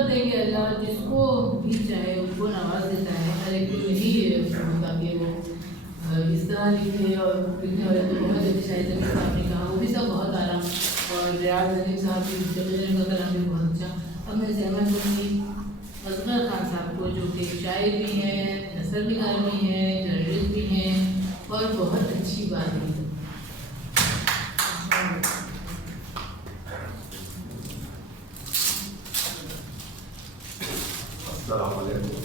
حقیقت ہے کہ اللہ جس کو بھی چاہے ان کو نواز دیتا ہے. ہر ایک کو نہیں ہوتا کہ وہ اس طرح لکھے, اور لکھنے والے تو بہت اچھی شاعری صاحب نے کہا, وہ بھی سب بہت آرام, اور ریاض ندیم صاحب کی کا کلام بھی بہت اچھا. اب میں سہمت ہوں گی اصغر خان صاحب کو, جو کہ شاعر بھی ہیں, نثر نگار بھی ہیں, جرنلسٹ بھی ہیں, اور بہت اچھی بات ہے. السلام علیکم.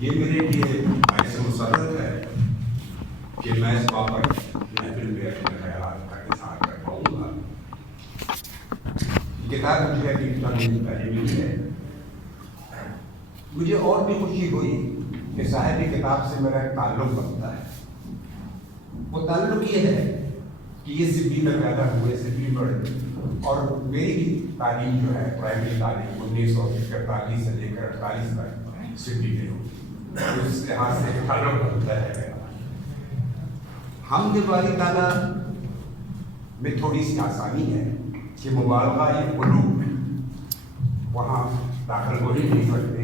یہ میرے لیے ایسے مسرت ہے کہ میں اس بابت محفل میں اپنے خیالات کا اظہار کر پاؤں گا. یہ کتاب مجھے حقیقت پہلی ہے. مجھے اور بھی خوشی ہوئی کہ صاحب کتاب سے میرا ایک تعلق بنتا ہے. وہ تعلق یہ ہے کہ یہ سبھی میں پیدا ہوئے, سبھی میں, اور میری بھی تعلیم جو ہے پرائمری تعلیم 1943 سے لے کر 48 تک سڈنی میں ہوئی. اس لحاظ سے تعلق بنتا ہے. حمد باری تعالیٰ میں تھوڑی سی آسانی ہے کہ مبالغہ یا قلوب وہاں داخل ہو ہی نہیں سکتے.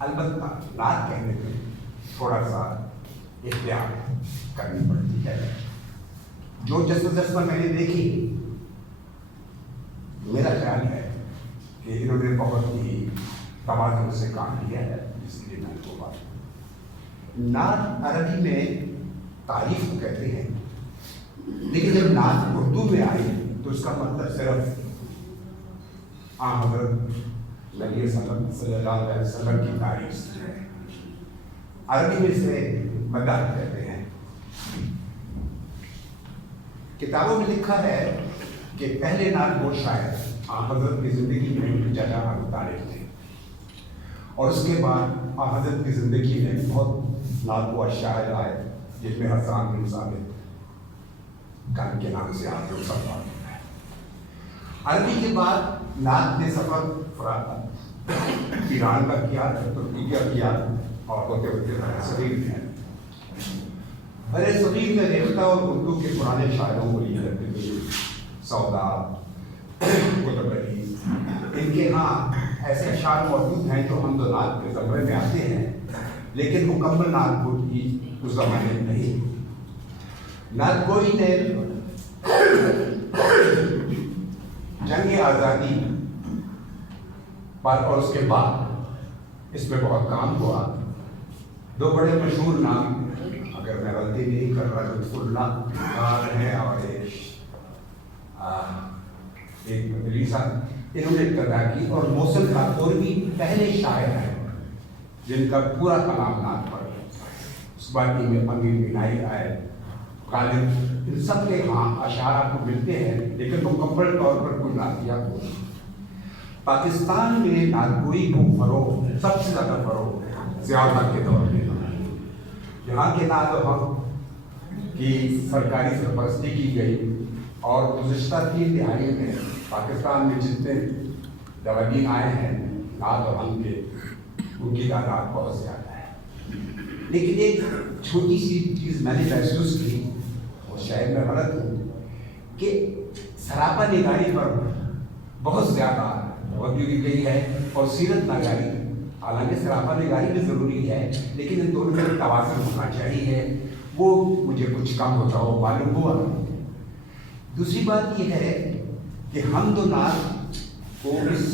البتہ نعت کہنے میں تھوڑا سا احتیاط کرنی پڑتی ہے. جو جذبہ میں نے دیکھی, میرا خیال ہے کہ انہوں نے بہت ہی توازن سے کام کیا ہے, جس کے لیے میں کو بات. نعت عربی میں تعریف کو کہتے ہیں, لیکن جب نعت اردو میں آئی تو اس کا مطلب صرف حضرت نبی صلی اللہ علیہ وسلم کی تعریف ہے. عربی میں سے مدح کہتے ہیں. کتابوں میں لکھا ہے کہ پہلے نعت گو شاعر حضرت کی زندگی میں جگہ ابو طالب تھے, اور اس کے بعد حضرت کی زندگی میں بہت نعت گو شاعر آئے, جس میں حسان بن ثابت کان کے نام سے آپ لوگ سب بات ہے. عربی کے بعد نعت نے سفر ایران کا کیا, ترکی کا کیا, اور ہوتے ہوتے صغیر میں. ارے صغیر میں ریختہ اور اردو کے پرانے شاعروں کو یہ کرتے تھے, سودا, قطب علی, ان کے ہاں ایسے اشعار موجود ہیں جو حمد و نعت کے زمرے میں آتے ہیں, لیکن مکمل نعت گوئی اس زمانے میں نہیں. نعت گوئی نے جنگ آزادی پر اور اس کے بعد اس میں بہت کام ہوا. دو بڑے مشہور نام, اگر میں غلطی نہیں کر رہا, لطف اللہ ہیں اور ایک مدریسہ, انہوں نے ابتدا کی. اور موصل خاتون بھی پہلے شاعر ہیں جن کا پورا کلام نعت پر. اس باقی میں امیر بینائی آئے, غالب, ان سب کے ہاں اشعار آپ کو ملتے ہیں, لیکن مکمل طور پر کوئی نعتیہ ہو. پاکستان میں نعت گوئی کو فروغ, سب سے زیادہ فروغ ضیاءالحق کے دور میں. یہاں کے نعت و حق کی سرکاری سرپرستی کی گئی, اور گزشتہ 3 دہائیوں میں پاکستان میں جتنے دوادین آئے ہیں نعت و حق کے, ان کی تعداد بہت زیادہ ہے. لیکن ایک چھوٹی سی چیز میں نے محسوس کی, اور شاید میں غلط ہوں, کہ سراپا نگاری پر بہت زیادہ توجہ دی گئی ہے, اور سیرت نگاری, حالانکہ سراپا نگاری بھی ضروری ہے, لیکن ان دونوں میں توازن ہونا چاہیے. وہ مجھے کچھ کم ہوتا ہو معلوم ہوا. دوسری بات یہ ہے کہ حمد و نعت کو اس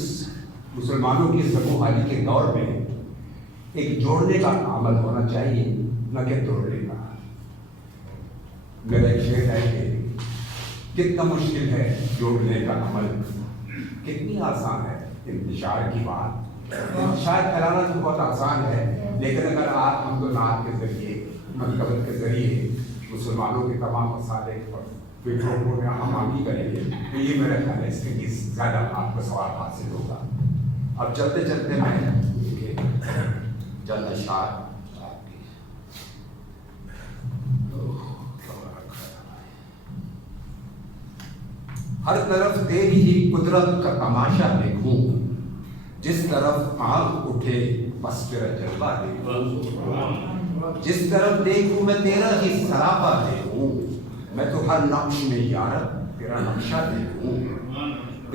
مسلمانوں کی زبوں حالی کے دور میں ایک جوڑنے کا عمل ہونا چاہیے, نہ کہ توڑنے کا. میرا ایک شعر ہے کہ کتنا مشکل ہے جوڑنے کا عمل, کتنی آسان ہے انتشار کی بات. انتشار پھیلانا تو بہت آسان ہے, لیکن اگر آپ حمد و نعت کے ذریعے, منقبت کے ذریعے مسلمانوں کے تمام مسائل پر فکروں کو ہم آگی کریں گے, تو یہ میرا خیال ہے اس کے زیادہ آپ کو ثواب حاصل ہوگا. اب چلتے چلتے میں چند اشعار آپ کی. ہر طرف تیری ہی قدرت کا تماشا دیکھوں, جس طرف آنکھ اٹھے بس تیرا جلوہ دیکھوں. جس طرف دیکھوں میں تیرا ہی سراپا دیکھوں, میں تو ہر نقش میں یارب تیرا نقشہ دیکھوں.